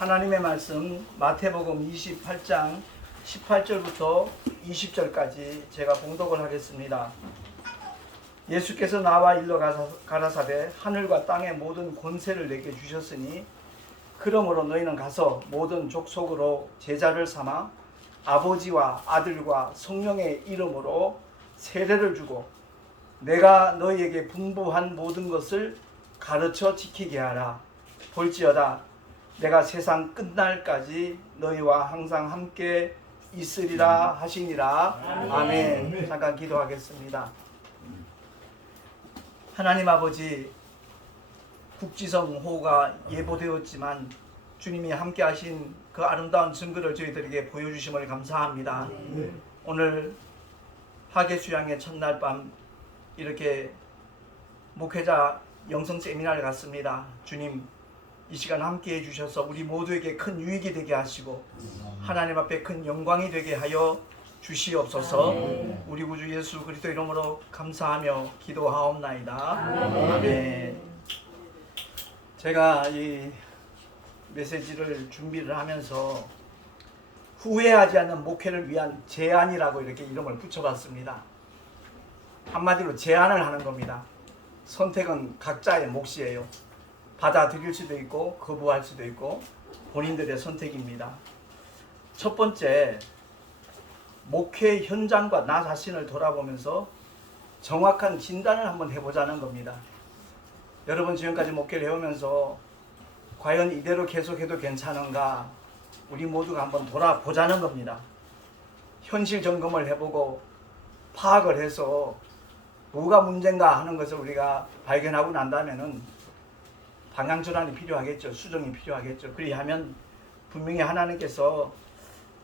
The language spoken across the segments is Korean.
하나님의 말씀 마태복음 28장 18절부터 20절까지 제가 봉독을 하겠습니다. 예수께서 나와 일러 가라사대 하늘과 땅의 모든 권세를 내게 주셨으니 그러므로 너희는 가서 모든 족속으로 제자를 삼아 아버지와 아들과 성령의 이름으로 세례를 주고 내가 너희에게 분부한 모든 것을 가르쳐 지키게 하라. 볼지어다 내가 세상 끝날까지 너희와 항상 함께 있으리라 하시니라. 아멘. 잠깐 기도하겠습니다. 하나님 아버지, 국지성 호우가 예보되었지만 주님이 함께 하신 그 아름다운 증거를 저희들에게 보여주심을 감사합니다. 오늘 하계수양의 첫날 밤 이렇게 목회자 영성 세미나를 갔습니다. 주님, 이 시간 함께 해주셔서 우리 모두에게 큰 유익이 되게 하시고 하나님 앞에 큰 영광이 되게 하여 주시옵소서. 우리 구주 예수 그리스도 이름으로 감사하며 기도하옵나이다. 아멘. 제가 이 메시지를 준비를 하면서 후회하지 않는 목회를 위한 제안이라고 이렇게 이름을 붙여봤습니다. 한마디로 제안을 하는 겁니다. 선택은 각자의 몫이에요. 받아들일 수도 있고 거부할 수도 있고 본인들의 선택입니다. 첫 번째, 목회 현장과 나 자신을 돌아보면서 정확한 진단을 한번 해보자는 겁니다. 여러분 지금까지 목회를 해오면서 과연 이대로 계속해도 괜찮은가 우리 모두가 한번 돌아보자는 겁니다. 현실 점검을 해보고 파악을 해서 뭐가 문제인가 하는 것을 우리가 발견하고 난다면은 방향전환이 필요하겠죠. 수정이 필요하겠죠. 그리하면 분명히 하나님께서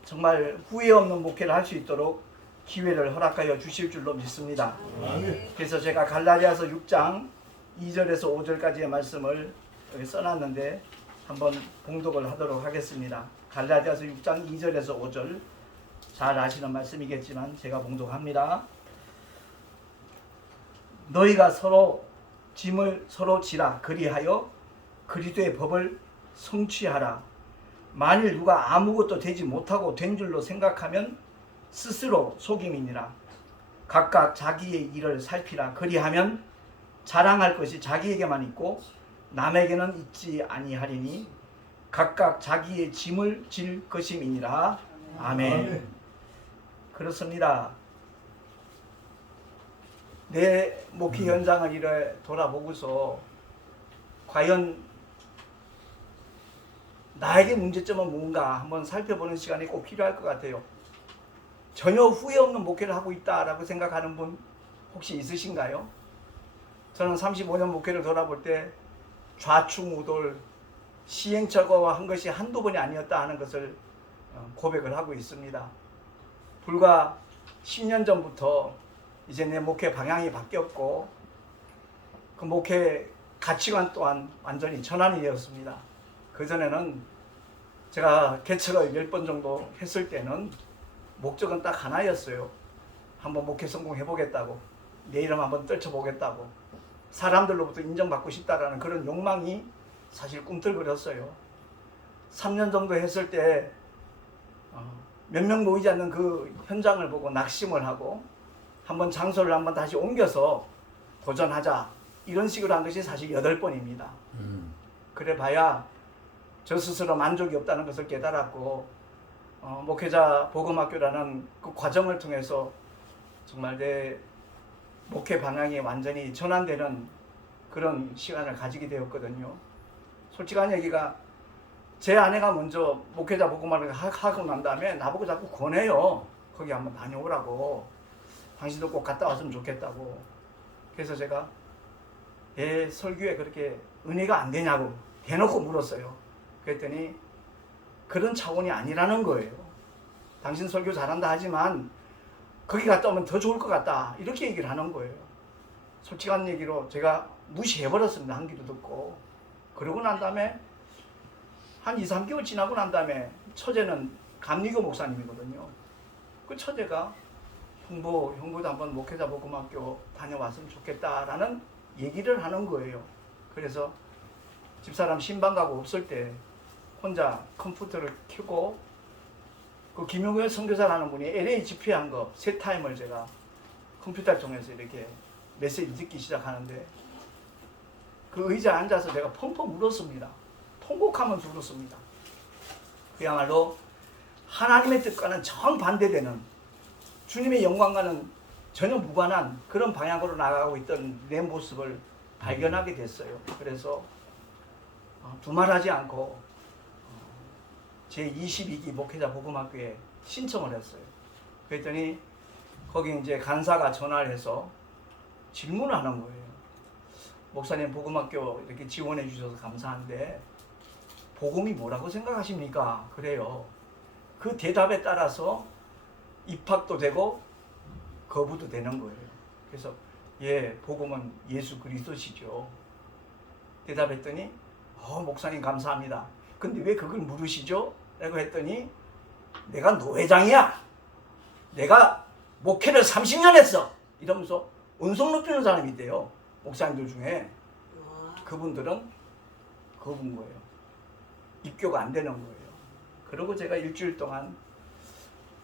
정말 후회 없는 목회를 할 수 있도록 기회를 허락하여 주실 줄로 믿습니다. 그래서 제가 갈라디아서 6장 2절에서 5절까지의 말씀을 여기 써놨는데 한번 봉독을 하도록 하겠습니다. 갈라디아서 6장 2절에서 5절 잘 아시는 말씀이겠지만 제가 봉독합니다. 너희가 서로 짐을 서로 지라. 그리하여 그리스도의 법을 성취하라. 만일 누가 아무것도 되지 못하고 된 줄로 생각하면 스스로 속임이니라. 각각 자기의 일을 살피라. 그리하면 자랑할 것이 자기에게만 있고 남에게는 있지 아니하리니 각각 자기의 짐을 질 것임이니라. 아멘. 그렇습니다. 내 목회 현장을 이래 돌아보고서 과연 나에게 문제점은 뭔가 한번 살펴보는 시간이 꼭 필요할 것 같아요. 전혀 후회 없는 목회를 하고 있다라고 생각하는 분 혹시 있으신가요? 저는 35년 목회를 돌아볼 때 좌충우돌 시행착오한 것이 한두 번이 아니었다 하는 것을 고백을 하고 있습니다. 불과 10년 전부터 이제 내 목회 방향이 바뀌었고 그 목회 가치관 또한 완전히 전환이 되었습니다. 그전에는 제가 개척을 10번 정도 했을 때는 목적은 딱 하나였어요. 한번 목회 성공해보겠다고, 내 이름 한번 떨쳐보겠다고, 사람들로부터 인정받고 싶다라는 그런 욕망이 사실 꿈틀거렸어요. 3년 정도 했을 때 몇 명 모이지 않는 그 현장을 보고 낙심을 하고 한번 장소를 한번 다시 옮겨서 도전하자 이런 식으로 한 것이 사실 8번입니다. 그래 봐야 저 스스로 만족이 없다는 것을 깨달았고 목회자 복음학교라는 그 과정을 통해서 정말 내 목회 방향이 완전히 전환되는 그런 시간을 가지게 되었거든요. 솔직한 얘기가 제 아내가 먼저 목회자 복음학교를 하고 난 다음에 나보고 자꾸 권해요. 거기 한번 다녀오라고. 당신도 꼭 갔다 왔으면 좋겠다고. 그래서 제가 내 설교에 그렇게 은혜가 안 되냐고 대놓고 물었어요. 그랬더니 그런 차원이 아니라는 거예요. 당신 설교 잘한다 하지만 거기 갔다 오면 더 좋을 것 같다 이렇게 얘기를 하는 거예요. 솔직한 얘기로 제가 무시해버렸습니다. 한 귀도 듣고. 그러고 난 다음에 한 2, 3개월 지나고 난 다음에 처제는 감리교 목사님이거든요. 그 처제가 형부도 한번 목회자 복음학교 다녀왔으면 좋겠다라는 얘기를 하는 거예요. 그래서 집사람 신방 가고 없을 때 혼자 컴퓨터를 켜고 그 김용현 선교사라는 분이 LA 집회한 거 세 타임을 제가 컴퓨터를 통해서 이렇게 메시지 듣기 시작하는데 그 의자에 앉아서 제가 펑펑 울었습니다. 통곡하면서 울었습니다. 그야말로 하나님의 뜻과는 정반대되는 주님의 영광과는 전혀 무관한 그런 방향으로 나가고 있던 내 모습을 발견하게 됐어요. 그래서 두말하지 않고 제22기 목회자 복음학교에 신청을 했어요. 그랬더니 거기 이제 간사가 전화를 해서 질문을 하는 거예요. 목사님 복음학교 이렇게 지원해 주셔서 감사한데 복음이 뭐라고 생각하십니까? 그래요. 그 대답에 따라서 입학도 되고 거부도 되는 거예요. 그래서 예, 복음은 예수 그리스도시죠. 대답했더니 목사님 감사합니다. 근데 왜 그걸 물으시죠? 라고 했더니 내가 노회장이야. 내가 목회를 30년 했어. 이러면서 은성 높이는 사람이 있대요. 목사님들 중에. 그분들은 거부인 거예요. 입교가 안 되는 거예요. 그리고 제가 일주일 동안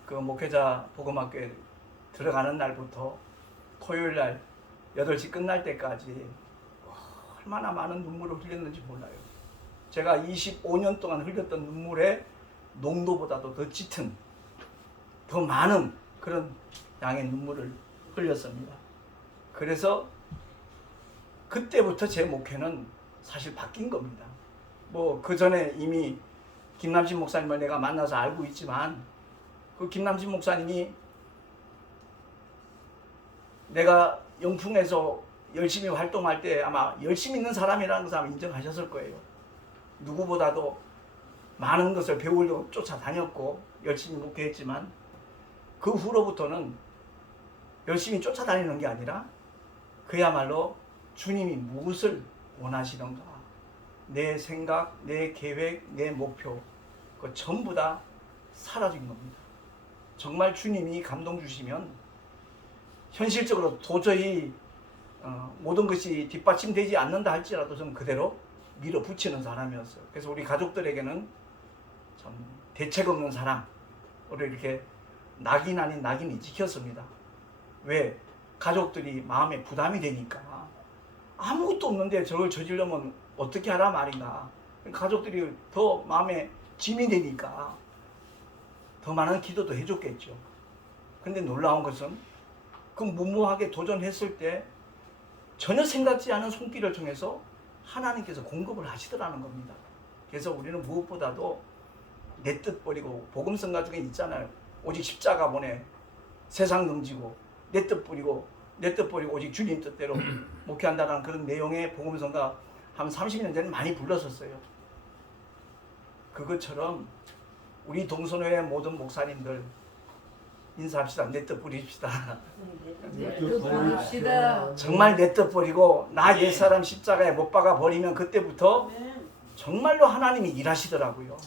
그 목회자 복음학교에 들어가는 날부터 토요일 날 8시 끝날 때까지 얼마나 많은 눈물을 흘렸는지 몰라요. 제가 25년 동안 흘렸던 눈물의 농도보다도 더 짙은, 더 많은 그런 양의 눈물을 흘렸습니다. 그래서 그때부터 제 목회는 사실 바뀐 겁니다. 뭐 그 전에 이미 김남신 목사님을 내가 만나서 알고 있지만 그 김남신 목사님이 내가 영풍에서 열심히 활동할 때 아마 열심히 있는 사람이라는 것을 인정하셨을 거예요. 누구보다도 많은 것을 배우려고 쫓아다녔고 열심히 목회했지만 그 후로부터는 열심히 쫓아다니는 게 아니라 그야말로 주님이 무엇을 원하시던가 내 생각, 내 계획, 내 목표 그 전부 다 사라진 겁니다. 정말 주님이 감동 주시면 현실적으로 도저히 모든 것이 뒷받침되지 않는다 할지라도 좀 그대로 밀어붙이는 사람이었어요. 그래서 우리 가족들에게는 참 대책 없는 사람, 우리 이렇게 낙인 아닌 낙인이 지켰습니다. 왜? 가족들이 마음에 부담이 되니까. 아무것도 없는데 저걸 저지르면 어떻게 하라 말인가. 가족들이 더 마음에 짐이 되니까 더 많은 기도도 해줬겠죠. 근데 놀라운 것은 그 무모하게 도전했을 때 전혀 생각지 않은 손길을 통해서 하나님께서 공급을 하시더라는 겁니다. 그래서 우리는 무엇보다도 내 뜻 버리고 복음성가 중에 있잖아요. 오직 십자가 보내 세상 등지고 내 뜻 버리고 오직 주님 뜻대로 목회한다는 그런 내용의 복음성가 한 30년 전에 많이 불렀었어요. 그것처럼 우리 동선회의 모든 목사님들 인사합시다. 내 뜻 버립시다. 정말 내 뜻 버리고 나 옛사람 십자가에 못 박아 버리면 그때부터 정말로 하나님이 일하시더라고요.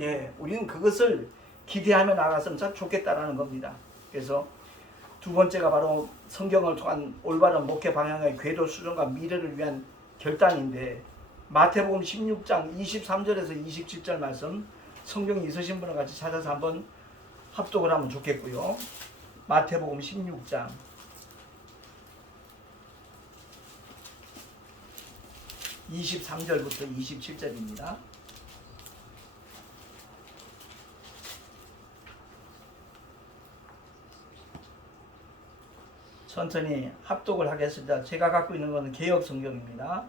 예, 우리는 그것을 기대하며 나갔으면 참 좋겠다라는 겁니다. 그래서 두 번째가 바로 성경을 통한 올바른 목회 방향의 궤도 수정과 미래를 위한 결단인데 마태복음 16장 23절에서 27절 말씀 성경이 있으신 분을 같이 찾아서 한번 합독을 하면 좋겠고요. 마태복음 16장 23절부터 27절입니다. 천천히 합독을 하겠습니다. 제가 갖고 있는 것은 개역 성경입니다.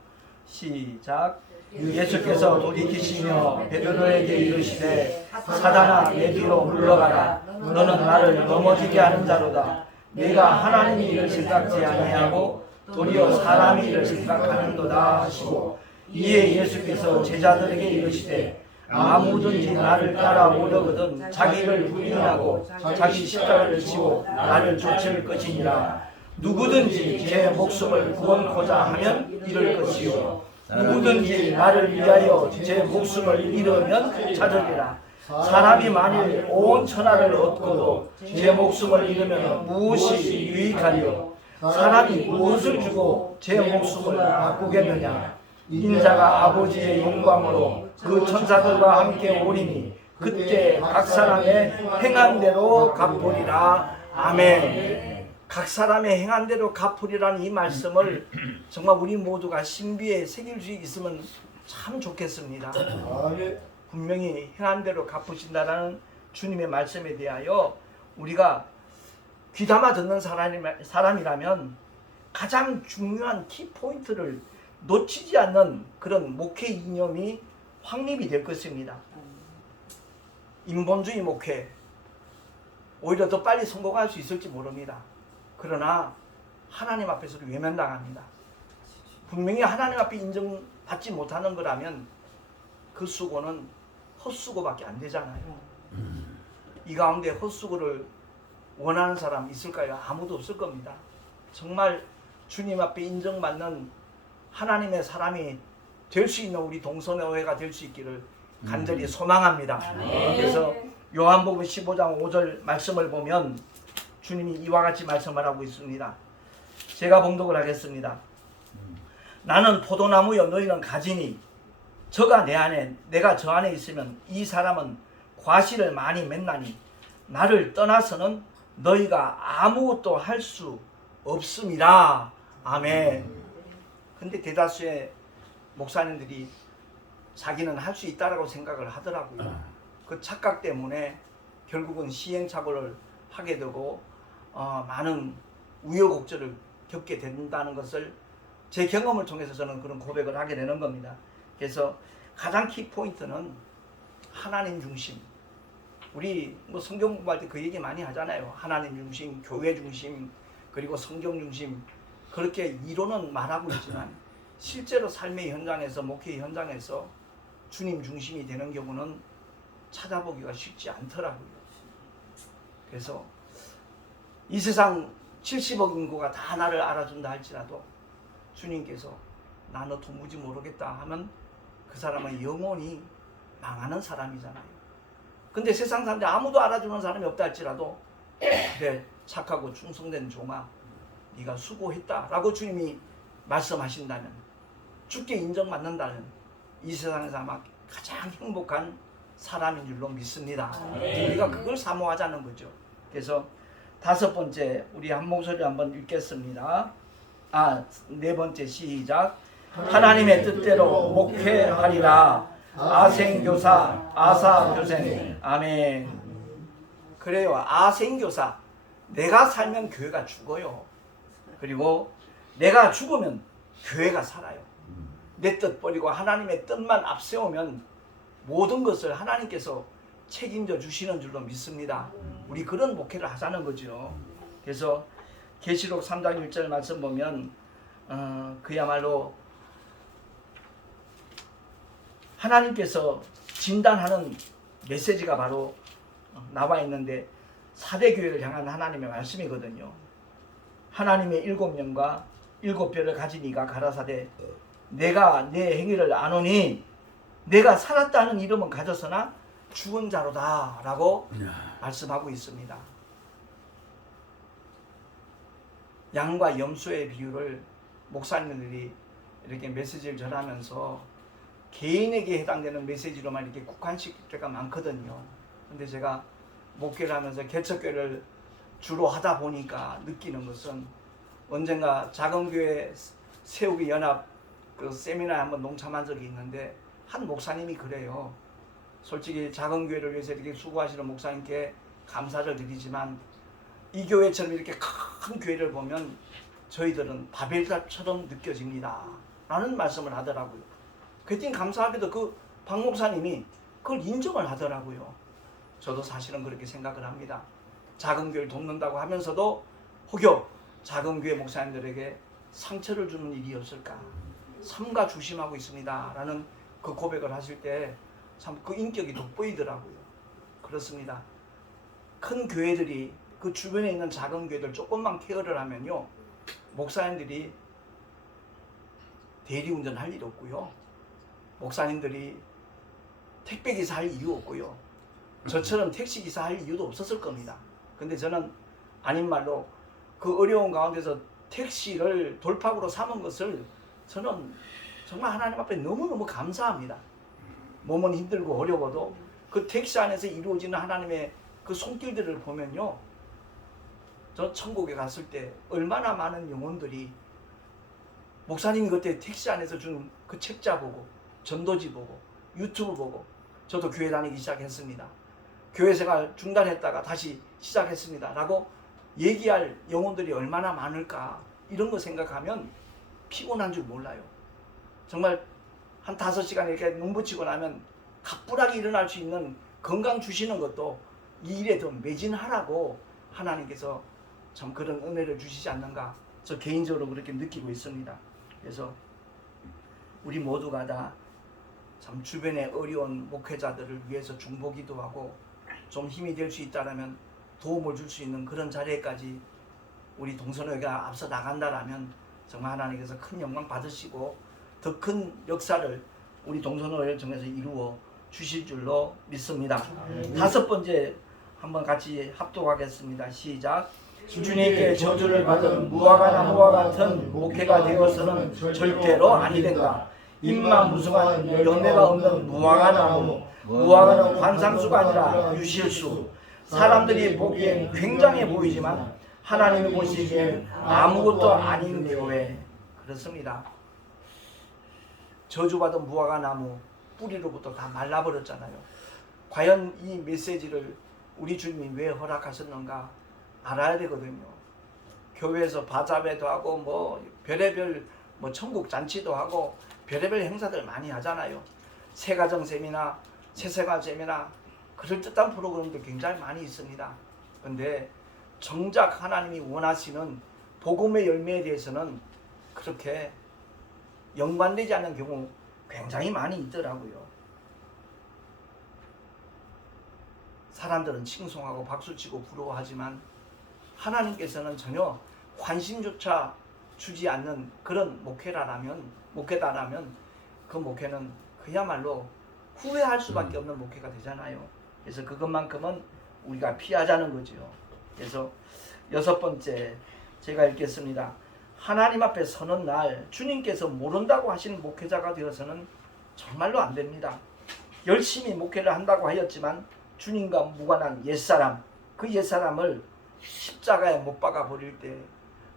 시작. 예수께서 돌이키시며 베드로에게 이르시되 사단아 내 뒤로 물러가라. 너는 나를 넘어지게 하는 자로다. 내가 하나님의 일을 생각지 아니하고 도리어 사람의 일을 생각하는도다 하시고 이에 예수께서 제자들에게 이르시되 아무든지 나를 따라오려거든 자기를 부인하고 자기 십자가를 지고 나를 쫓을 것이니라. 누구든지 제 목숨을 구원코자 하면 잃을 것이요 누구든지 나를 위하여 제 목숨을 잃으면 찾으리라. 사람이 만일 온 천하를 얻고도 제 목숨을 잃으면 무엇이 유익하리요? 사람이 무엇을 주고 제 목숨을 바꾸겠느냐? 인자가 아버지의 영광으로 그 천사들과 함께 오리니 그때 각 사람의 행한 대로 갚으리라. 아멘. 각 사람의 행한 대로 갚으리라는 이 말씀을 정말 우리 모두가 신비에 새길 수 있으면 참 좋겠습니다. 분명히 행한 대로 갚으신다라는 주님의 말씀에 대하여 우리가 귀담아 듣는 사람이라면 가장 중요한 키포인트를 놓치지 않는 그런 목회 이념이 확립이 될 것입니다. 인본주의 목회 오히려 더 빨리 성공할 수 있을지 모릅니다. 그러나 하나님 앞에서도 외면당합니다. 분명히 하나님 앞에 인정받지 못하는 거라면 그 수고는 헛수고밖에 안 되잖아요. 이 가운데 헛수고를 원하는 사람 있을까요? 아무도 없을 겁니다. 정말 주님 앞에 인정받는 하나님의 사람이 될 수 있는 우리 동서교회가 될 수 있기를 간절히 소망합니다. 그래서 요한복음 15장 5절 말씀을 보면 주님이 이와 같이 말씀을 하고 있습니다. 제가 봉독을 하겠습니다. 나는 포도나무여 너희는 가지니 저가 내 안에 내가 저 안에 있으면 이 사람은 과실을 많이 맺나니 나를 떠나서는 너희가 아무것도 할 수 없음이라. 아멘. 근데 대다수의 목사님들이 자기는 할 수 있다라고 생각을 하더라고요. 그 착각 때문에 결국은 시행착오를 하게 되고 많은 우여곡절을 겪게 된다는 것을 제 경험을 통해서 저는 그런 고백을 하게 되는 겁니다. 그래서 가장 키포인트는 하나님 중심. 우리 뭐 성경 공부할 때 그 얘기 많이 하잖아요. 하나님 중심, 교회 중심, 그리고 성경 중심. 그렇게 이론은 말하고 있지만 실제로 삶의 현장에서, 목회 현장에서 주님 중심이 되는 경우는 찾아보기가 쉽지 않더라고요. 그래서 이 세상 70억 인구가 다 나를 알아준다 할지라도 주님께서 나 너 도무지 모르겠다 하면 그 사람은 영원히 망하는 사람이잖아요. 근데 세상 사람들 아무도 알아주는 사람이 없다 할지라도 그래 착하고 충성된 종아 네가 수고했다 라고 주님이 말씀하신다면, 주께 인정받는다면 이 세상에서 아마 가장 행복한 사람인 줄로 믿습니다. 우리가 그걸 사모하자는 거죠. 그래서 다섯 번째 우리 한 목소리로 한번 읽겠습니다. 네 번째 시작. 하나님의 뜻대로 목회하리라. 아생교사 아사교생. 아멘. 그래요. 아생교사. 내가 살면 교회가 죽어요. 그리고 내가 죽으면 교회가 살아요. 내 뜻 버리고 하나님의 뜻만 앞세우면 모든 것을 하나님께서 책임져 주시는 줄로 믿습니다. 우리 그런 목회를 하자는 거죠. 그래서 계시록 3장 1절 말씀 보면 그야말로 하나님께서 진단하는 메시지가 바로 나와 있는데 4대 교회를 향한 하나님의 말씀이거든요. 하나님의 7명과 7별을 가진 이가 가라사대 내가 내 행위를 아노니 내가 살았다는 이름은 가졌으나 죽은 자로다 라고 말씀하고 있습니다. 양과 염소의 비유를 목사님들이 이렇게 메시지를 전하면서 개인에게 해당되는 메시지로만 이렇게 국한시킬 때가 많거든요. 근데 제가 목회를 하면서 개척교회를 주로 하다 보니까 느끼는 것은, 언젠가 작은 교회 세우기 연합 그 세미나에 한번 동참한 적이 있는데 한 목사님이 그래요. 솔직히 작은 교회를 위해서 이렇게 수고하시는 목사님께 감사를 드리지만 이 교회처럼 이렇게 큰 교회를 보면 저희들은 바벨탑처럼 느껴집니다 라는 말씀을 하더라고요. 그랬더니 감사하게도 그 박 목사님이 그걸 인정을 하더라고요. 저도 사실은 그렇게 생각을 합니다. 작은 교회를 돕는다고 하면서도 혹여 작은 교회 목사님들에게 상처를 주는 일이 없을까 삼가 조심하고 있습니다 라는 그 고백을 하실 때 참 그 인격이 돋보이더라고요. 그렇습니다. 큰 교회들이 그 주변에 있는 작은 교회들 조금만 케어를 하면요, 목사님들이 대리운전 할 일 없고요, 목사님들이 택배기사 할 이유 없고요, 저처럼 택시기사 할 이유도 없었을 겁니다. 근데 저는 아닌 말로 그 어려운 가운데서 택시를 돌파구로 삼은 것을 저는 정말 하나님 앞에 너무너무 감사합니다. 몸은 힘들고 어려워도 그 택시 안에서 이루어지는 하나님의 그 손길들을 보면요, 저 천국에 갔을 때 얼마나 많은 영혼들이 목사님이 그때 택시 안에서 준 그 책자 보고 전도지 보고 유튜브 보고 저도 교회 다니기 시작했습니다. 교회 생활 중단했다가 다시 시작했습니다 라고 얘기할 영혼들이 얼마나 많을까, 이런 거 생각하면 피곤한 줄 몰라요. 정말 한 5시간 이렇게 눈 붙이고 나면 가뿐하게 일어날 수 있는 건강 주시는 것도 이 일에 더 매진하라고 하나님께서 참 그런 은혜를 주시지 않는가, 저 개인적으로 그렇게 느끼고 있습니다. 그래서 우리 모두가 다 참 주변에 어려운 목회자들을 위해서 중보기도 하고 좀 힘이 될 수 있다라면 도움을 줄 수 있는 그런 자리에까지 우리 동선회가 앞서 나간다라면 정말 하나님께서 큰 영광 받으시고 더 큰 역사를 우리 동선회를 통해서 이루어 주실 줄로 믿습니다. 5번째 한번 같이 합독하겠습니다. 시작. 주님께 저주를 받은 무화과 나무와 같은 목회가 되어서는 절대로 아니 된다. 입만 무성한 열매가 없는 무화과 나무, 무화과는 관상수가 아니라 유실수. 사람들이 보기엔 굉장해 보이지만 하나님이 보시기엔 아무것도 아닌 묘해. 그렇습니다. 저주받은 무화과 나무 뿌리로부터 다 말라버렸잖아요. 과연 이 메시지를 우리 주님이 왜 허락하셨는가 알아야 되거든요. 교회에서 바자회도 하고 뭐 별의별 뭐 천국 잔치도 하고 별의별 행사들 많이 하잖아요. 새가정 세미나, 새생활 세미나, 그럴듯한 프로그램도 굉장히 많이 있습니다. 근데 정작 하나님이 원하시는 복음의 열매에 대해서는 그렇게 연관되지 않는 경우 굉장히 많이 있더라고요. 사람들은 칭송하고 박수치고 부러워하지만 하나님께서는 전혀 관심조차 주지 않는 그런 목회다라면 그 목회는 그야말로 후회할 수밖에 없는 목회가 되잖아요. 그래서 그것만큼은 우리가 피하자는 거죠. 그래서 6번째 제가 읽겠습니다. 하나님 앞에 서는 날 주님께서 모른다고 하신 목회자가 되어서는 정말로 안 됩니다. 열심히 목회를 한다고 하였지만 주님과 무관한 옛사람, 그 옛사람을 십자가에 못 박아 버릴 때,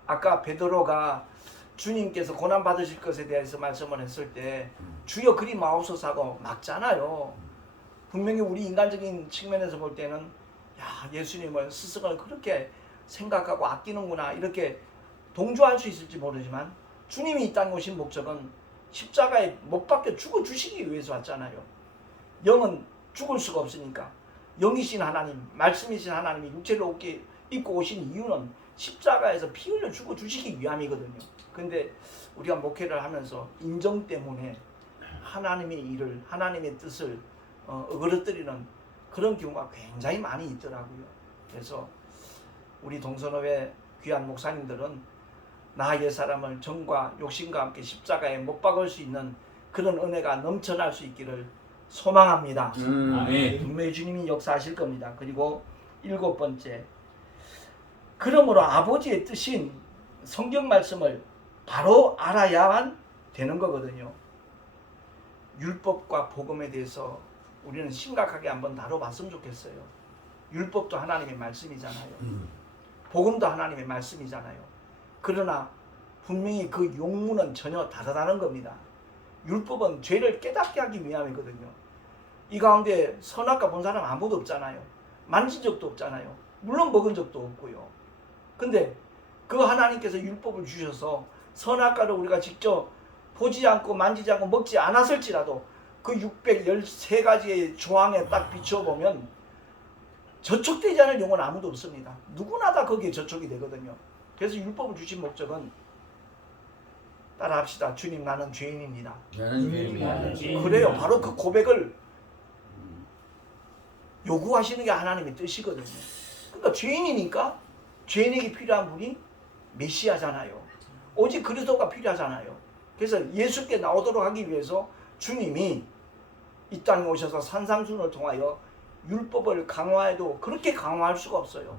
아까 베드로가 주님께서 고난 받으실 것에 대해서 말씀을 했을 때 주여 그리 마옵소서 하고 막잖아요. 분명히 우리 인간적인 측면에서 볼 때는 야, 예수님을 스승을 그렇게 생각하고 아끼는구나 이렇게 동조할 수 있을지 모르지만 주님이 이 땅에 오신 목적은 십자가에 못 박혀 죽어주시기 위해서 왔잖아요. 영은 죽을 수가 없으니까 영이신 하나님, 말씀이신 하나님이 육체를 입고 오신 이유는 십자가에서 피 흘려 죽어주시기 위함이거든요. 근데 우리가 목회를 하면서 인정 때문에 하나님의 일을, 하나님의 뜻을 어그러뜨리는 그런 경우가 굉장히 많이 있더라고요. 그래서 우리 동선호회 귀한 목사님들은 나 옛사람을 정과 욕심과 함께 십자가에 못 박을 수 있는 그런 은혜가 넘쳐날 수 있기를 소망합니다. 분명히 주님이 역사하실 겁니다. 그리고 7번째, 그러므로 아버지의 뜻인 성경 말씀을 바로 알아야만 되는 거거든요. 율법과 복음에 대해서 우리는 심각하게 한번 다뤄봤으면 좋겠어요. 율법도 하나님의 말씀이잖아요. 복음도 하나님의 말씀이잖아요. 그러나 분명히 그 용무는 전혀 다르다는 겁니다. 율법은 죄를 깨닫게 하기 위함이거든요. 이 가운데 선악과 본 사람 아무도 없잖아요. 만진 적도 없잖아요. 물론 먹은 적도 없고요. 근데 그 하나님께서 율법을 주셔서 선악과를 우리가 직접 보지 않고 만지지 않고 먹지 않았을지라도 그 613가지의 조항에 딱 비춰보면 저촉되지 않을 영혼은 아무도 없습니다. 누구나 다 거기에 저촉이 되거든요. 그래서 율법을 주신 목적은 따라합시다. 주님, 나는 죄인입니다. 그래요. 바로 그 고백을 요구하시는 게 하나님의 뜻이거든요. 그러니까 죄인이니까 죄인에게 필요한 분이 메시아잖아요. 오직 그리스도가 필요하잖아요. 그래서 예수께 나오도록 하기 위해서 주님이 이 땅에 오셔서 산상순을 통하여 율법을 강화해도 그렇게 강화할 수가 없어요.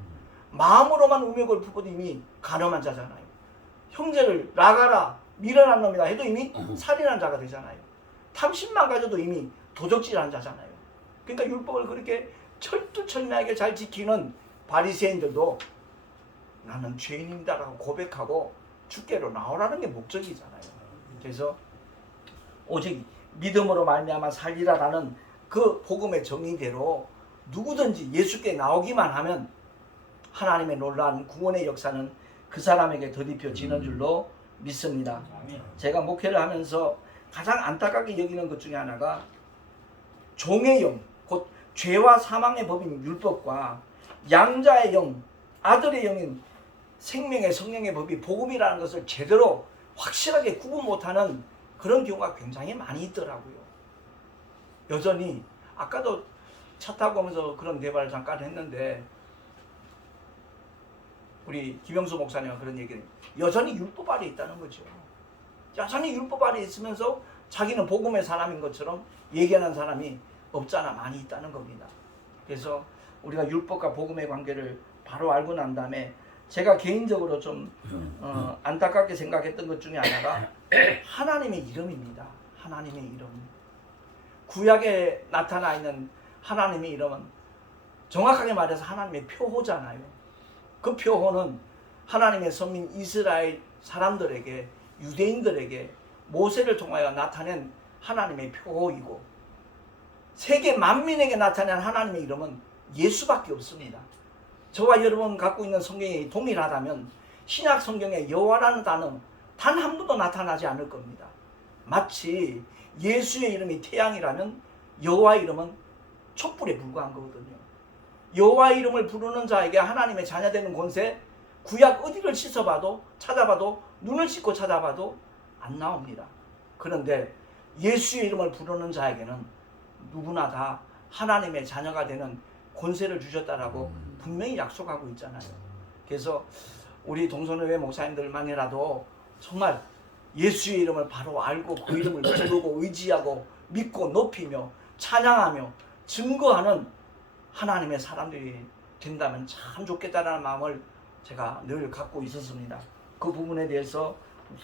마음으로만 음욕을 품어도 이미 간음한 자잖아요. 형제를 나가라, 밀어난 놈이다 해도 이미 살인한 자가 되잖아요. 탐심만 가져도 이미 도적질한 자잖아요. 그러니까 율법을 그렇게 철두철미하게 잘 지키는 바리새인들도 나는 죄인이다라고 고백하고 주께로 나오라는 게 목적이잖아요. 그래서 오직 믿음으로 말미암아 살리라라는 그 복음의 정의대로 누구든지 예수께 나오기만 하면 하나님의 놀라운 구원의 역사는 그 사람에게 더디펴지는 줄로 믿습니다. 제가 목회를 하면서 가장 안타깝게 여기는 것 중에 하나가 종의 영, 곧 죄와 사망의 법인 율법과 양자의 영, 아들의 영인 생명의 성령의 법이 복음이라는 것을 제대로 확실하게 구분 못하는 그런 경우가 굉장히 많이 있더라고요. 여전히 아까도 차 타고 오면서 그런 대화를 잠깐 했는데 우리 김영수 목사님과 그런 얘기를 여전히 율법 아래 있다는 거죠. 여전히 율법 아래 있으면서 자기는 복음의 사람인 것처럼 얘기하는 사람이 없잖아 많이 있다는 겁니다. 그래서 우리가 율법과 복음의 관계를 바로 알고 난 다음에 제가 개인적으로 좀 안타깝게 생각했던 것 중에 하나가 하나님의 이름입니다. 하나님의 이름. 구약에 나타나 있는 하나님의 이름은 정확하게 말해서 하나님의 표호잖아요. 그 표호는 하나님의 선민 이스라엘 사람들에게 유대인들에게 모세를 통하여 나타낸 하나님의 표호이고 세계 만민에게 나타낸 하나님의 이름은 예수밖에 없습니다. 저와 여러분 갖고 있는 성경이 동일하다면 신약 성경에 여호와라는 단어 단 한 번도 나타나지 않을 겁니다. 마치 예수의 이름이 태양이라면 여호와의 이름은 촛불에 불과한 거거든요. 여호와의 이름을 부르는 자에게 하나님의 자녀되는 권세 구약 어디를 씻어봐도 찾아봐도 눈을 씻고 찾아봐도 안 나옵니다. 그런데 예수의 이름을 부르는 자에게는 누구나 다 하나님의 자녀가 되는 권세를 주셨다라고 분명히 약속하고 있잖아요. 그래서 우리 동선회회 목사님들만이라도 정말 예수의 이름을 바로 알고 그 이름을 부르고 의지하고 믿고 높이며 찬양하며 증거하는 하나님의 사람들이 된다면 참 좋겠다라는 마음을 제가 늘 갖고 있었습니다. 그 부분에 대해서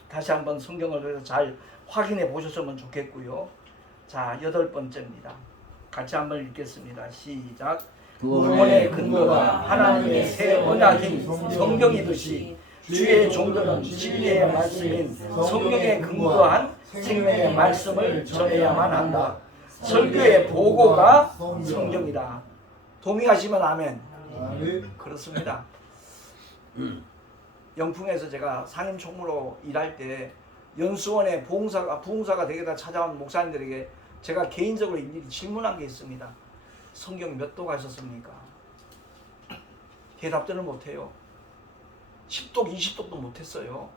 다시 한번 성경을 그래서 잘 확인해 보셨으면 좋겠고요. 자, 8번째입니다. 같이 한번 읽겠습니다. 시작. 구원의 근거가 하나님의 새 언약인 성경이듯이 주의 종들은 진리의 말씀인 성경에 근거한 생명의 말씀을 전해야만 한다. 설교의 보고가 성경이다. 동의하시면 아멘. 그렇습니다. 영풍에서 제가 상임 총무로 일할 때 연수원에 부흥사가 되겠다 찾아온 목사님들에게 제가 개인적으로 일일이 질문한 게 있습니다. 성경 몇 도 가셨습니까? 대답들을 못해요. 10독, 20독도 못했어요.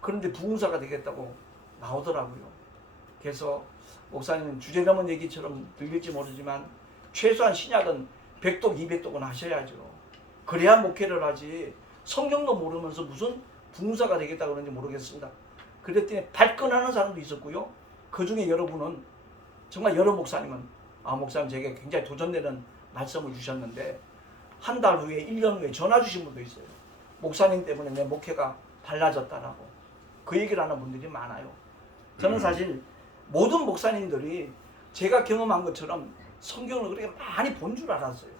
그런데 부흥사가 되겠다고 나오더라고요. 그래서 목사님은 주제넘은 얘기처럼 들릴지 모르지만 최소한 신약은 100독, 200독은 하셔야죠. 그래야 목회를 하지 성경도 모르면서 무슨 부흥사가 되겠다고 그러는지 모르겠습니다. 그랬더니 발끈하는 사람도 있었고요. 그 중에 여러분은 정말 여러 목사님은 목사님 제게 굉장히 도전되는 말씀을 주셨는데 한 달 후에 1년 후에 전화 주신 분도 있어요. 목사님 때문에 내 목회가 달라졌다라고 그 얘기를 하는 분들이 많아요. 저는 사실 모든 목사님들이 제가 경험한 것처럼 성경을 그렇게 많이 본 줄 알았어요.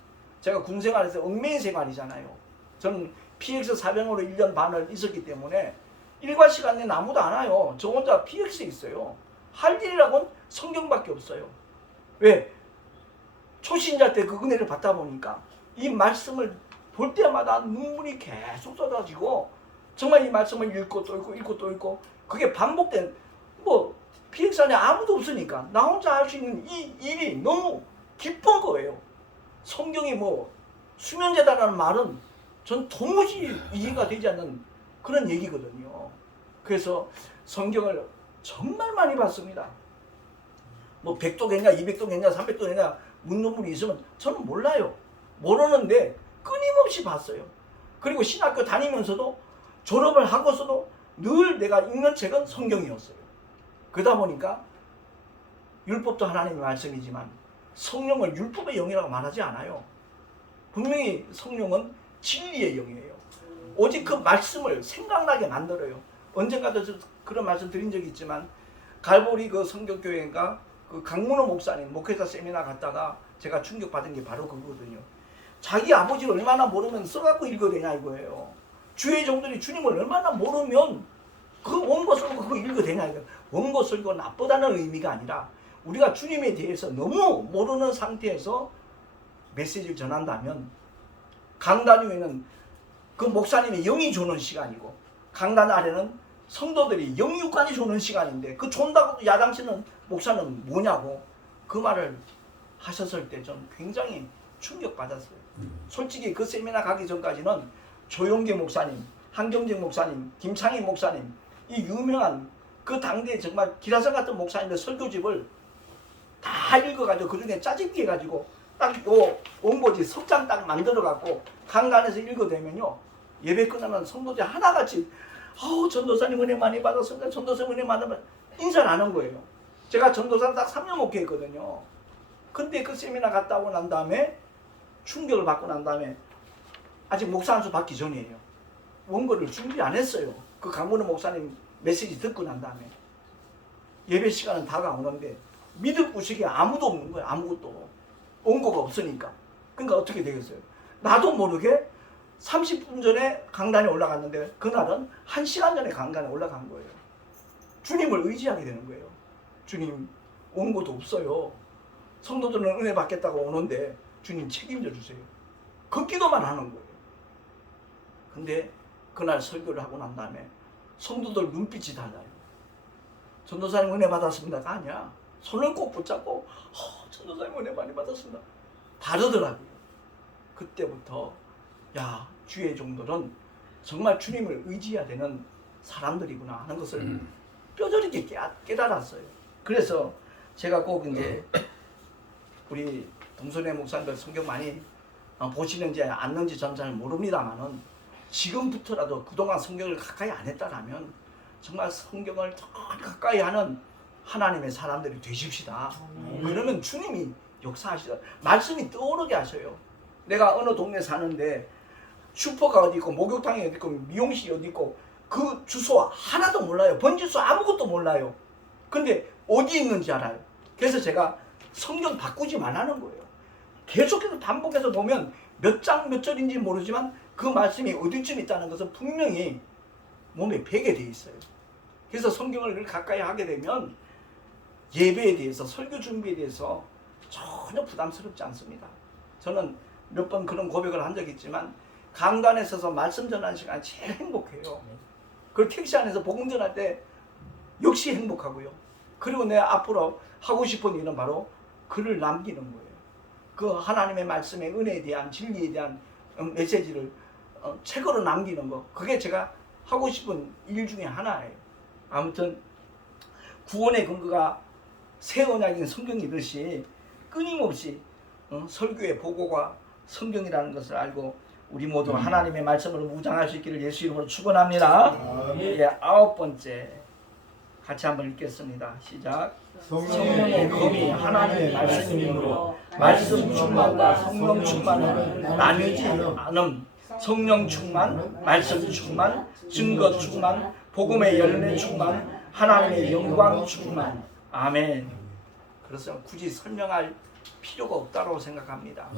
제가 군 생활에서 얽매인 생활이잖아요. 저는 PX 사병으로 1년 반을 있었기 때문에 일과 시간 내는 아무도 안 와요. 저 혼자 PX에 있어요. 할 일이라고는 성경밖에 없어요. 왜? 초신자 때 그 은혜를 받다 보니까 이 말씀을 볼 때마다 눈물이 계속 쏟아지고 정말 이 말씀을 읽고 또 읽고 읽고 또 읽고 그게 반복된 PX 안에 아무도 없으니까 나 혼자 할 수 있는 이 일이 너무 기쁜 거예요. 성경이 수면제다라는 말은 전 도무지 이해가 되지 않는 그런 얘기거든요. 그래서 성경을 정말 많이 봤습니다. 100독했냐 200독했냐 300독했냐 묻는 분이 있으면 저는 몰라요. 모르는데 끊임없이 봤어요. 그리고 신학교 다니면서도 졸업을 하고서도 늘 내가 읽는 책은 성경이었어요. 그러다 보니까 율법도 하나님의 말씀이지만 성령을 율법의 영이라고 말하지 않아요. 분명히 성령은 진리의 영이에요. 오직 그 말씀을 생각나게 만들어요. 언젠가도 그런 말씀 드린 적이 있지만 갈보리 그 성교교회인가 그 강문호 목사님 목회자 세미나 갔다가 제가 충격받은 게 바로 그거거든요. 자기 아버지를 얼마나 모르면 써갖고 읽어야 되냐 이거예요. 주의 종들이 주님을 얼마나 모르면 그 원고 설교 그거 읽어야 되냐 이거예요. 원고 설교가 나쁘다는 의미가 아니라 우리가 주님에 대해서 너무 모르는 상태에서 메시지를 전한다면 강단 위에는 그 목사님이 영이 주는 시간이고 강단 아래는 성도들이 영육간이 주는 시간인데 그 존다고 야당치는 목사는 뭐냐고 그 말을 하셨을 때 전 굉장히 충격받았어요. 솔직히 그 세미나 가기 전까지는 조용계 목사님, 한경직 목사님, 김창희 목사님 이 유명한 그 당대에 정말 기라성 같은 목사님들 설교집을 다 읽어가지고 그 중에 짜집기 해가지고 딱 요 원고지 석장 딱 만들어갖고 강단에서 읽어대면요 예배 끝나면 성도들 하나같이 전도사님 은혜 많이 받았습니다. 전도사님 은혜 많이 받았습니다. 인사를 안 한 거예요. 제가 전도사 딱 3년 목회했거든요. 근데 그 세미나 갔다 오고 난 다음에 충격을 받고 난 다음에 아직 목사 안수 받기 전이에요. 원고를 준비 안 했어요. 그 강문호 목사님 메시지 듣고 난 다음에 예배 시간은 다가오는데 믿을 구석이 아무도 없는 거예요. 아무것도. 원고가 없으니까. 그러니까 어떻게 되겠어요? 나도 모르게 30분 전에 강단에 올라갔는데 그날은 1시간 전에 강단에 올라간 거예요. 주님을 의지하게 되는 거예요. 주님 원고도 없어요. 성도들은 은혜 받겠다고 오는데 주님 책임져 주세요. 그 기도만 하는 거예요. 근데 그날 설교를 하고 난 다음에 성도들 눈빛이 달라요. 전도사님 은혜 받았습니다가 아니야. 손을 꼭 붙잡고 전도사님 은혜 많이 받았습니다. 다르더라고요. 그때부터 야 주의 종들은 정말 주님을 의지해야 되는 사람들이구나 하는 것을 뼈저리게 깨달았어요. 그래서 제가 꼭 이제 우리 동선의 목사님들 성경 많이 보시는지 않는지 전 잘 모릅니다만은 지금부터라도 그동안 성경을 가까이 안 했다라면 정말 성경을 더 가까이 하는 하나님의 사람들이 되십시다. 그러면 주님이 역사하시다. 말씀이 떠오르게 하셔요. 내가 어느 동네 사는데 슈퍼가 어디 있고 목욕탕이 어디 있고 미용실이 어디 있고 그 주소 하나도 몰라요. 번지수 아무것도 몰라요. 근데 어디 있는지 알아요. 그래서 제가 성경 바꾸지 말라는 거예요. 계속해서 반복해서 보면 몇 장 몇 절인지 모르지만 그 말씀이 어디쯤 있다는 것은 분명히 몸에 배게 돼 있어요. 그래서 성경을 가까이 하게 되면 예배에 대해서 설교 준비에 대해서 전혀 부담스럽지 않습니다. 저는 몇 번 그런 고백을 한 적이 있지만 강단에 서서 말씀 전하는 시간이 제일 행복해요. 그리고 택시 안에서 복음 전할 때 역시 행복하고요. 그리고 내가 앞으로 하고 싶은 일은 바로 글을 남기는 거예요. 그 하나님의 말씀의 은혜에 대한 진리에 대한 메시지를 책으로 남기는 거. 그게 제가 하고 싶은 일 중에 하나예요. 아무튼 구원의 근거가 새 언약인 성경이듯이 끊임없이 설교의 보고가 성경이라는 것을 알고 우리 모두 하나님의 말씀으로 무장할 수 있기를 예수 이름으로 축원합니다. 예, 9번째 같이 한번 읽겠습니다. 시작. 성령의 검이 하나님의 말씀이므로 말씀 충만과 성령 충만은 나뉘지 않음. 성령 충만, 말씀 충만, 증거 충만, 복음의 열매 충만, 하나님의 영광 충만. 아멘. 그래서 굳이 설명할 필요가 없다고 생각합니다.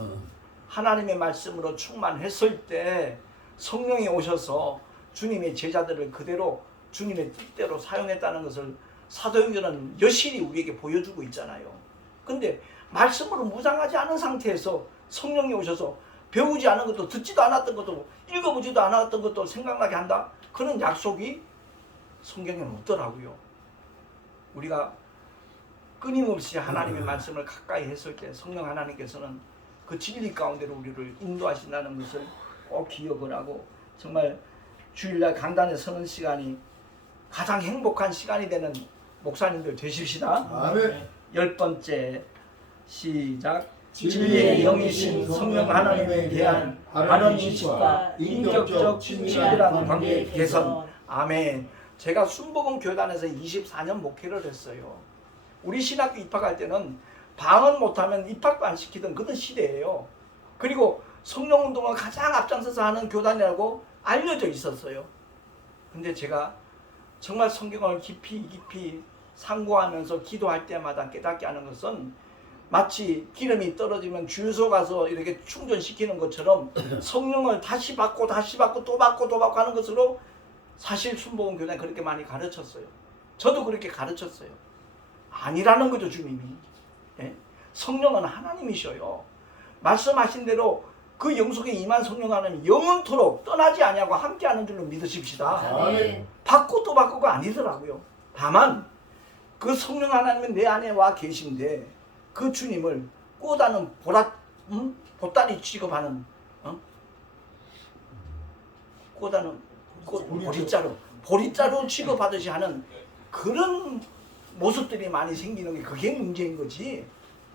하나님의 말씀으로 충만했을 때 성령이 오셔서 주님의 제자들을 그대로 주님의 뜻대로 사용했다는 것을 사도행전은 여실히 우리에게 보여주고 있잖아요. 근데 말씀으로 무장하지 않은 상태에서 성령이 오셔서 배우지 않은 것도 듣지도 않았던 것도 읽어보지도 않았던 것도 생각나게 한다. 그런 약속이 성경에는 없더라고요. 우리가 끊임없이 하나님의 말씀을 가까이 했을 때 성령 하나님께서는 그 진리 가운데로 우리를 인도하신다는 것을 꼭 기억을 하고 정말 주일날 강단에 서는 시간이 가장 행복한 시간이 되는 목사님들 되십시다. 아멘. 10번째 시작. 진리의 영이신 성령 하나님에 대한 바른 인식과 인격적 친밀한 관계 개선. 아멘. 제가 순복음 교단에서 24년 목회를 했어요. 우리 신학교 입학할 때는 방언 못하면 입학도 안 시키던 그런 시대예요. 그리고 성령운동을 가장 앞장서서 하는 교단이라고 알려져 있었어요. 근데 제가 정말 성경을 깊이 상고하면서 기도할 때마다 깨닫게 하는 것은 마치 기름이 떨어지면 주유소 가서 이렇게 충전시키는 것처럼 성령을 다시 받고 다시 받고 또 받고 또 받고 하는 것으로 사실 순복음교단이 그렇게 많이 가르쳤어요. 저도 그렇게 가르쳤어요. 아니라는 거죠, 주님이. 예? 성령은 하나님이셔요. 말씀하신 대로 그 영속에 임한 성령 하나님 영원토록 떠나지 아니하고 함께하는 줄로 믿으십시다. 아멘. 받고 또 받고가 아니더라고요. 다만 그 성령 하나님은 내 안에 와 계신데 그 주님을 꼬다는 보따리 취급하는 꼬다는 보리자루 취급하듯이 하는 그런 모습들이 많이 생기는 게 그게 문제인 거지.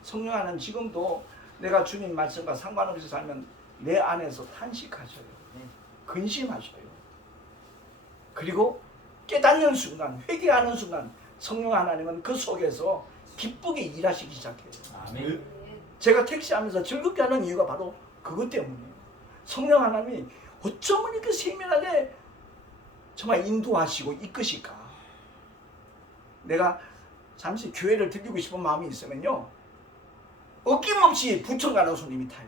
성령 하나님 지금도 내가 주님 말씀과 상관없이 살면 내 안에서 탄식하셔요. 근심하셔요. 그리고 깨닫는 순간, 회개하는 순간 성령 하나님은 그 속에서 기쁘게 일하시기 시작해요. 아멘. 제가 택시하면서 즐겁게 하는 이유가 바로 그것 때문이에요. 성령 하나님이 어쩌면 이렇게 세밀하게 정말 인도하시고 이끄실까. 내가 잠시 교회를 들리고 싶은 마음이 있으면요, 어김없이 부천 가는 손님이 타요.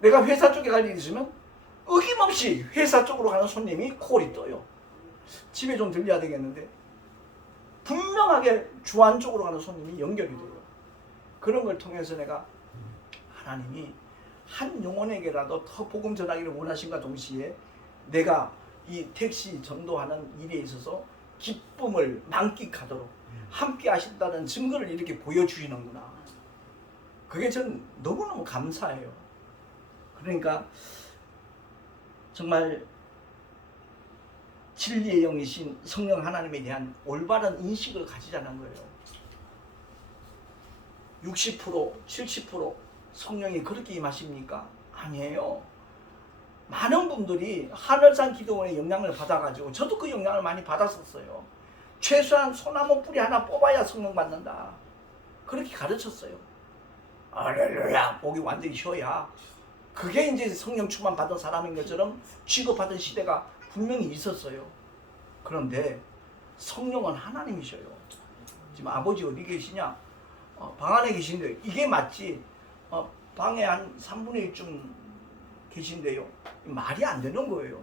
내가 회사 쪽에 갈 일이 있으면 어김없이 회사 쪽으로 가는 손님이 콜이 떠요. 집에 좀 들려야 되겠는데 분명하게 주안 쪽으로 가는 손님이 연결이 돼요. 그런 걸 통해서 내가 하나님이 한 영혼에게라도 더 복음 전하기를 원하신과 동시에 내가 이 택시 전도하는 일에 있어서 기쁨을 만끽하도록 함께 하신다는 증거를 이렇게 보여주시는구나. 그게 전 너무너무 감사해요. 그러니까 정말 진리의 영이신 성령 하나님에 대한 올바른 인식을 가지자는 거예요. 60%, 70% 성령이 그렇게 임하십니까? 아니에요. 많은 분들이 하늘산 기도원의 영향을 받아가지고 저도 그 영향을 많이 받았었어요. 최소한 소나무 뿌리 하나 뽑아야 성령 받는다. 그렇게 가르쳤어요. 할렐루야, 목이 완전히 쉬어야 그게 이제 성령 충만 받은 사람인 것처럼 취급하던 시대가 분명히 있었어요. 그런데 성령은 하나님이셔요. 지금 아버지 어디 계시냐? 방 안에 계신데 이게 맞지? 방에 한 3분의 1쯤 계신데요. 말이 안 되는 거예요.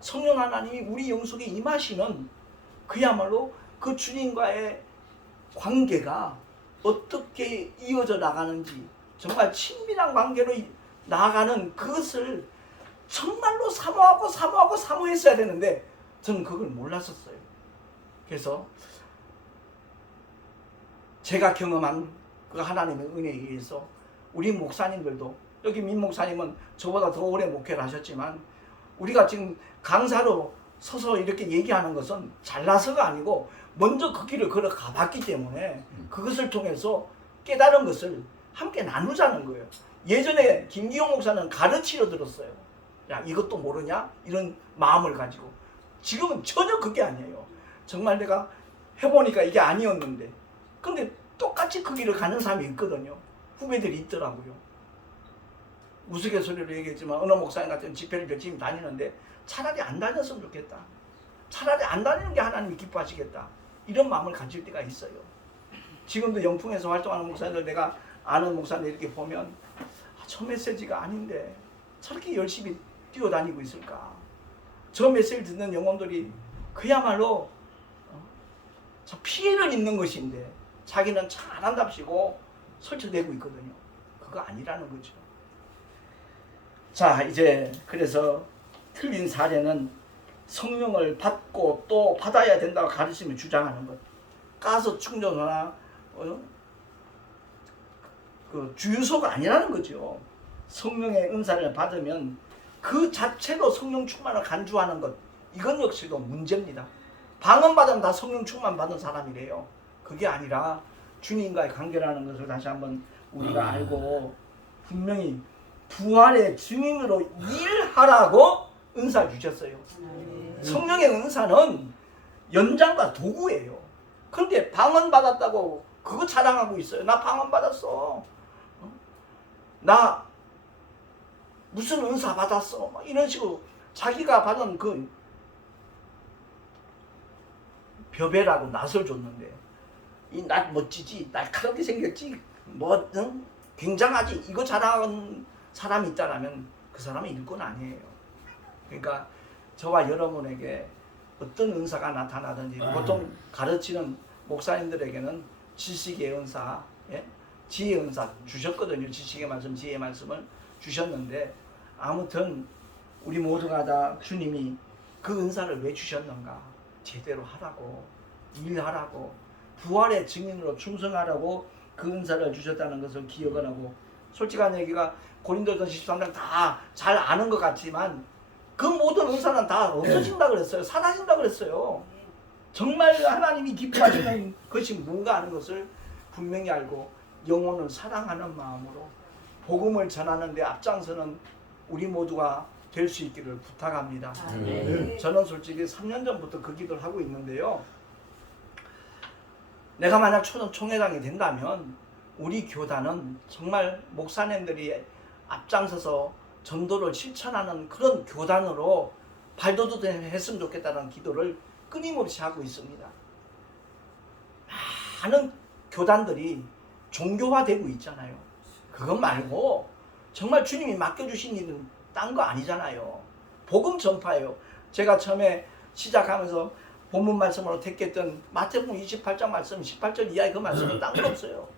성령 하나님이 우리 영속에 임하시는 그야말로 그 주님과의 관계가 어떻게 이어져 나가는지 정말 친밀한 관계로 나아가는 그것을 정말로 사모했어야 되는데 저는 그걸 몰랐었어요. 그래서 제가 경험한 그 하나님의 은혜에 의해서 우리 목사님들도, 여기 민 목사님은 저보다 더 오래 목회를 하셨지만 우리가 지금 강사로 서서 이렇게 얘기하는 것은 잘나서가 아니고 먼저 그 길을 걸어가 봤기 때문에 그것을 통해서 깨달은 것을 함께 나누자는 거예요. 예전에 김기용 목사는 가르치려 들었어요. 야, 이것도 모르냐? 이런 마음을 가지고. 지금은 전혀 그게 아니에요. 정말 내가 해보니까 이게 아니었는데. 근데 똑같이 그 길을 가는 사람이 있거든요. 후배들이 있더라고요. 우스갯소리로 얘기했지만 어느 목사님 같은 집회를 열심히 다니는데 차라리 안 다녔으면 좋겠다. 차라리 안 다니는 게 하나님이 기뻐하시겠다. 이런 마음을 가질 때가 있어요. 지금도 영풍에서 활동하는 목사님들, 내가 아는 목사님들 이렇게 보면 저 메시지가 아닌데 저렇게 열심히 뛰어다니고 있을까. 저 메시지를 듣는 영혼들이 그야말로 저 피해를 입는 것인데 자기는 잘한답시고 설쳐내고 있거든요. 그거 아니라는 거죠. 자, 이제 그래서 틀린 사례는 성령을 받고 또 받아야 된다고 가르치며 주장하는 것. 가스 충전소나 그 주유소가 아니라는 거죠. 성령의 은사를 받으면 그 자체로 성령 충만을 간주하는 것, 이건 역시도 문제입니다. 방언 받으면 다 성령 충만 받은 사람이래요. 그게 아니라 주님과의 관계라는 것을 다시 한번 우리가 알고 분명히 부활의 증인으로 일하라고 은사를 주셨어요. 성령의 은사는 연장과 도구예요. 그런데 방언 받았다고 그거 자랑하고 있어요. 나 방언 받았어. 나 무슨 은사 받았어. 막 이런 식으로 자기가 받은 그 벼베라고 낯을 줬는데 이 낯 멋지지, 날카롭게 생겼지, 뭐 굉장하지, 이거 잘하는 사람이 있다라면 그 사람은 일꾼 아니에요. 그러니까 저와 여러분에게 어떤 은사가 나타나든지 보통 가르치는 목사님들에게는 지식의 은사, 예? 지혜의 은사 주셨거든요. 지식의 말씀, 지혜의 말씀을 주셨는데 아무튼 우리 모두가 다 주님이 그 은사를 왜 주셨는가? 제대로 하라고, 일하라고, 부활의 증인으로 충성하라고 그 은사를 주셨다는 것을 기억을 하고, 솔직한 얘기가 고린도서 13장 다 잘 아는 것 같지만 그 모든 은사는 다 없어진다 그랬어요. 사라진다 그랬어요. 정말 하나님이 기뻐하시는 것이 뭔가 하는 것을 분명히 알고 영혼을 사랑하는 마음으로 복음을 전하는 데 앞장서는 우리 모두가 될 수 있기를 부탁합니다. 저는 솔직히 3년 전부터 그 기도를 하고 있는데요. 내가 만약 총회장이 된다면 우리 교단은 정말 목사님들이 앞장서서 전도를 실천하는 그런 교단으로 발돋움했으면 좋겠다는 기도를 끊임없이 하고 있습니다. 많은 교단들이 종교화되고 있잖아요. 그것 말고 정말 주님이 맡겨주신 일은 딴 거 아니잖아요. 복음 전파예요. 제가 처음에 시작하면서 본문 말씀으로 택했던 마태복음 28장 말씀, 18절 이하의 그 말씀은 딴 거 없어요.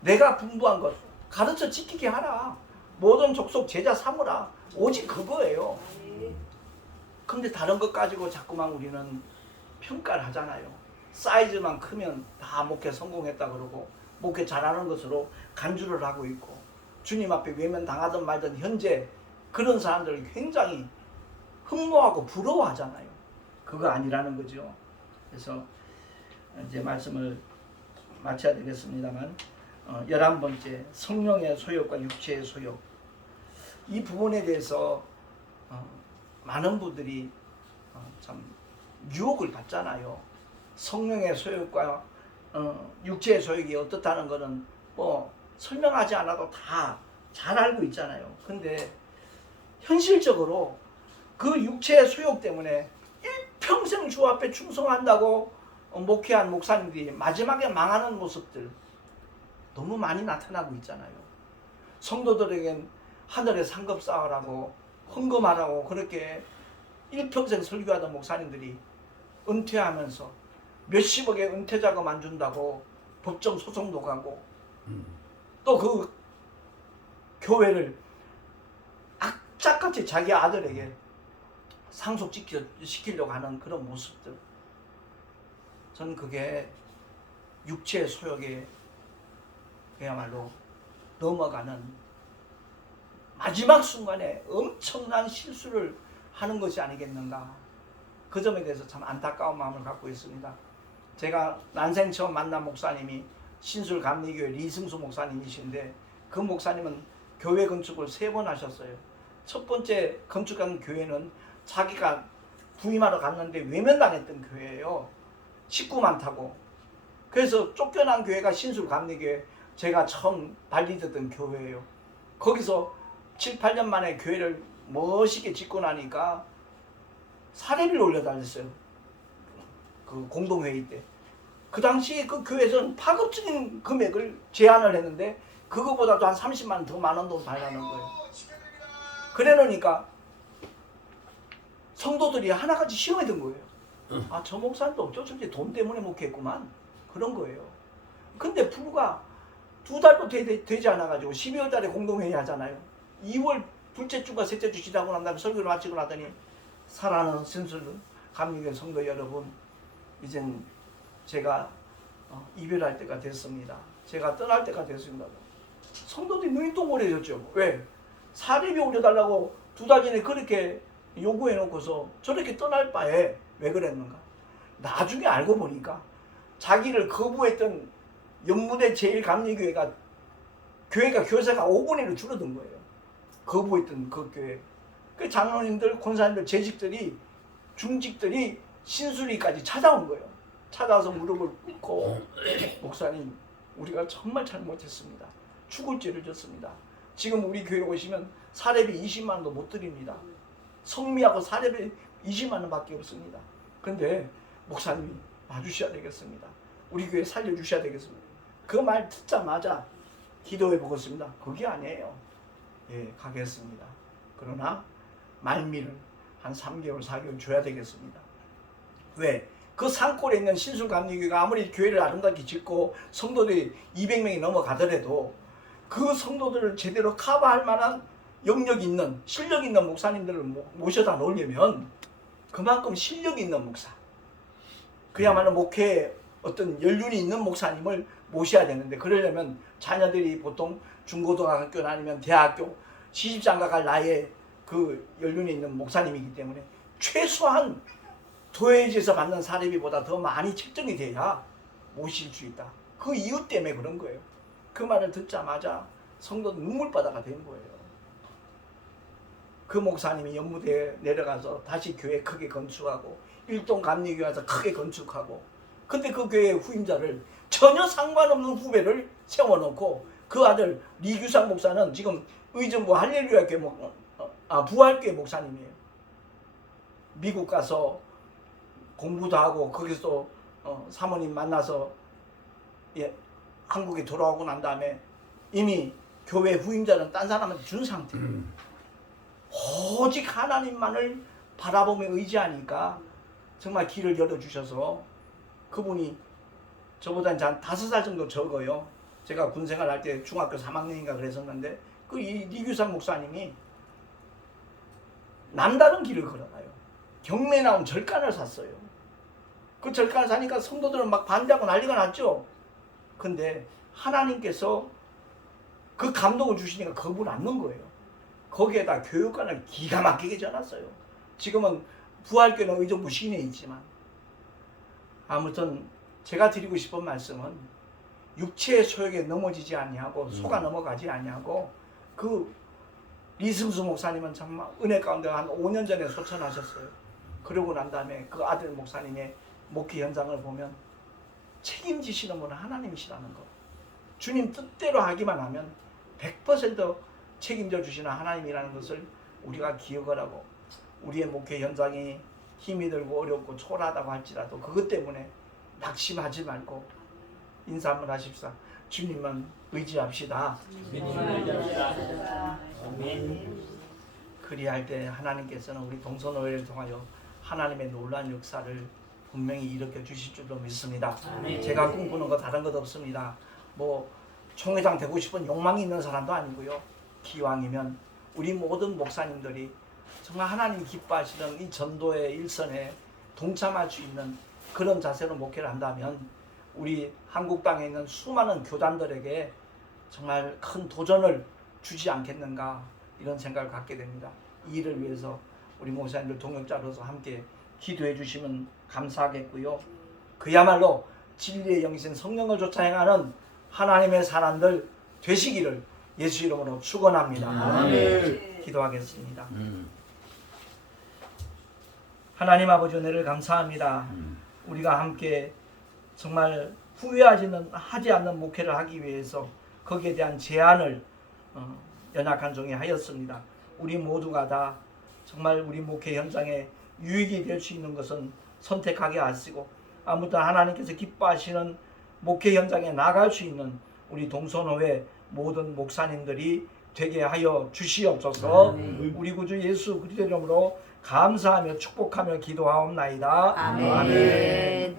내가 분부한 것 가르쳐 지키게 하라. 모든 족속 제자 삼으라. 오직 그거예요. 근데 다른 것 가지고 자꾸만 우리는 평가를 하잖아요. 사이즈만 크면 다 목회 성공했다 그러고 목회 잘하는 것으로 간주를 하고 있고, 주님 앞에 외면 당하든 말든 현재 그런 사람들을 굉장히 흠모하고 부러워하잖아요. 그거 아니라는 거죠. 그래서 이제 말씀을 마쳐야 되겠습니다만 11번째 성령의 소욕과 육체의 소욕, 이 부분에 대해서 많은 분들이 참 유혹을 받잖아요. 성령의 소욕과 육체의 소욕이 어떻다는 것은 뭐 설명하지 않아도 다 잘 알고 있잖아요. 근데 현실적으로 그 육체의 소욕 때문에 일평생 주 앞에 충성한다고 목회한 목사님들이 마지막에 망하는 모습들 너무 많이 나타나고 있잖아요. 성도들에겐 하늘의 상급 쌓으라고 헌금하라고 그렇게 일평생 설교하던 목사님들이 은퇴하면서 몇십억의 은퇴자금 안 준다고 법정 소송도 가고 또 그 교회를 악착같이 자기 아들에게 상속시키려고 하는 그런 모습들, 저는 그게 육체의 소욕에 그야말로 넘어가는 마지막 순간에 엄청난 실수를 하는 것이 아니겠는가, 그 점에 대해서 참 안타까운 마음을 갖고 있습니다. 제가 난생 처음 만난 목사님이 신술감리교회 리승수 목사님이신데, 그 목사님은 교회 건축을 3번 하셨어요. 첫 번째 건축한 교회는 자기가 부임하러 갔는데 외면당했던 교회예요. 식구 많다고. 그래서 쫓겨난 교회가 신술감리교회, 제가 처음 발리됐던 교회예요. 거기서 7, 8년 만에 교회를 멋있게 짓고 나니까 사례비를 올려달랬어요. 그 공동회의 때. 그 당시 그 교회에서는 파급적인 금액을 제안을 했는데 그거보다도 한 30만 원 더 많은 돈 달라는 거예요. 그래 놓으니까 성도들이 하나같이 시험에 든 거예요. 아, 저 목사님도 어쩔 수 없이 돈 때문에 목회했구만. 그런 거예요. 근데 불과 2달도 되지 않아가지고 12월 달에 공동회의 하잖아요. 2월 둘째 주가 셋째 주 지나고 난 다음에 설교를 마치고 나더니, 사랑하는 신술감리교회 성도 여러분, 이젠 제가 이별할 때가 됐습니다. 제가 떠날 때가 됐습니다. 성도들이 눈이 동그래졌죠. 왜? 사례비 올려달라고 2달 전에 그렇게 요구해 놓고서 저렇게 떠날 바에 왜 그랬는가? 나중에 알고 보니까 자기를 거부했던 연무대 제1감리교회가 교사가 5분의 1로 줄어든 거예요. 거부했던 그 교회. 그 장로님들, 권사님들, 재직들이, 중직들이 신수리까지 찾아온 거예요. 찾아와서 무릎을 꿇고, 목사님, 우리가 정말 잘못했습니다. 죽을 죄를 졌습니다. 지금 우리 교회 오시면 사례비 20만 원도 못 드립니다. 성미하고 사례비 20만 원밖에 없습니다. 근데 목사님이 봐주셔야 되겠습니다. 우리 교회 살려주셔야 되겠습니다. 그 말 듣자마자 기도해 보겠습니다. 그게 아니에요. 예, 가겠습니다. 그러나 말미를 한 3개월, 4개월 줘야 되겠습니다. 왜? 그 산골에 있는 신술감리교회가 아무리 교회를 아름답게 짓고 성도들이 200명이 넘어가더라도 그 성도들을 제대로 커버할 만한 영역 있는, 실력 있는 목사님들을 모셔다 놓으려면 그만큼 실력 있는 목사, 그야말로 목회에 어떤 연륜이 있는 목사님을 모셔야 되는데, 그러려면 자녀들이 보통 중고등학교 아니면 대학교 시집장가 갈 나이에 그 연륜이 있는 목사님이기 때문에 최소한 도회지에서 받는 사례비보다 더 많이 책정이 돼야 모실 수 있다. 그 이유 때문에 그런 거예요. 그 말을 듣자마자 성도 눈물바다가 된 거예요. 그 목사님이 연무대에 내려가서 다시 교회 크게 건축하고 일동 감리교회 와서 크게 건축하고, 근데 그 교회의 후임자를 전혀 상관없는 후배를 세워놓고, 그 아들 리규상 목사는 지금 의정부 할렐루야 교회 부활교회 목사님이에요. 미국 가서 공부도 하고 거기서 사모님 만나서 한국에 돌아오고 난 다음에 이미 교회 후임자는 딴 사람한테 준 상태예요. 오직 하나님만을 바라보며 의지하니까 정말 길을 열어주셔서, 그분이 저보다 한 5살 정도 적어요. 제가 군생활 할 때 중학교 3학년인가 그랬었는데, 그 이규상 목사님이 남다른 길을 걸어가요. 경매에 나온 절간을 샀어요. 그 절간을 사니까 성도들은 막 반대하고 난리가 났죠. 근데 하나님께서 그 감동을 주시니까 겁을 안 넣은 거예요. 거기에다 교육관을 기가 막히게 지어놨어요. 지금은 부활교회는 의정부 시내에 있지만, 아무튼 제가 드리고 싶은 말씀은 육체의 소욕에 넘어지지 아니하고 속아 넘어가지 아니하고, 그 리승수 목사님은 정말 은혜 가운데 한 5년 전에 소천하셨어요. 그러고 난 다음에 그 아들 목사님의 목회 현장을 보면 책임지시는 분은 하나님이시라는 거, 주님 뜻대로 하기만 하면 100% 책임져 주시는 하나님이라는 것을 우리가 기억을 하고, 우리의 목회 현장이 힘이 들고 어렵고 초라하다고 할지라도 그것 때문에 낙심하지 말고 인사 한번 하십시다. 주님만 의지합시다. 그리할 때 하나님께서는 우리 동서노예를 통하여 하나님의 놀라운 역사를 분명히 일으켜 주실 줄로 믿습니다. 제가 꿈꾸는 거 다른 것 없습니다. 뭐 총회장 되고 싶은 욕망이 있는 사람도 아니고요. 기왕이면 우리 모든 목사님들이 정말 하나님 기뻐하시는 이 전도의 일선에 동참할 수 있는 그런 자세로 목회를 한다면 우리 한국 땅에 있는 수많은 교단들에게 정말 큰 도전을 주지 않겠는가, 이런 생각을 갖게 됩니다. 이 일을 위해서 우리 목사님들 동역자로서 함께 기도해 주시면 감사하겠고요. 그야말로 진리의 영이신 성령을 쫓아 행하는 하나님의 사람들 되시기를 예수 이름으로 축원합니다. 아멘. 기도하겠습니다. 하나님 아버지, 은혜를 감사합니다. 우리가 함께 정말 하지 않는 목회를 하기 위해서 거기에 대한 제안을 연약한 종이 하였습니다. 우리 모두가 다 정말 우리 목회 현장에 유익이 될 수 있는 것은 선택하게 하시고, 아무튼 하나님께서 기뻐하시는 목회 현장에 나갈 수 있는 우리 동서노회 모든 목사님들이 되게 하여 주시옵소서. 우리 구주 예수 그리스도 이름으로 감사하며 축복하며 기도하옵나이다. 아멘.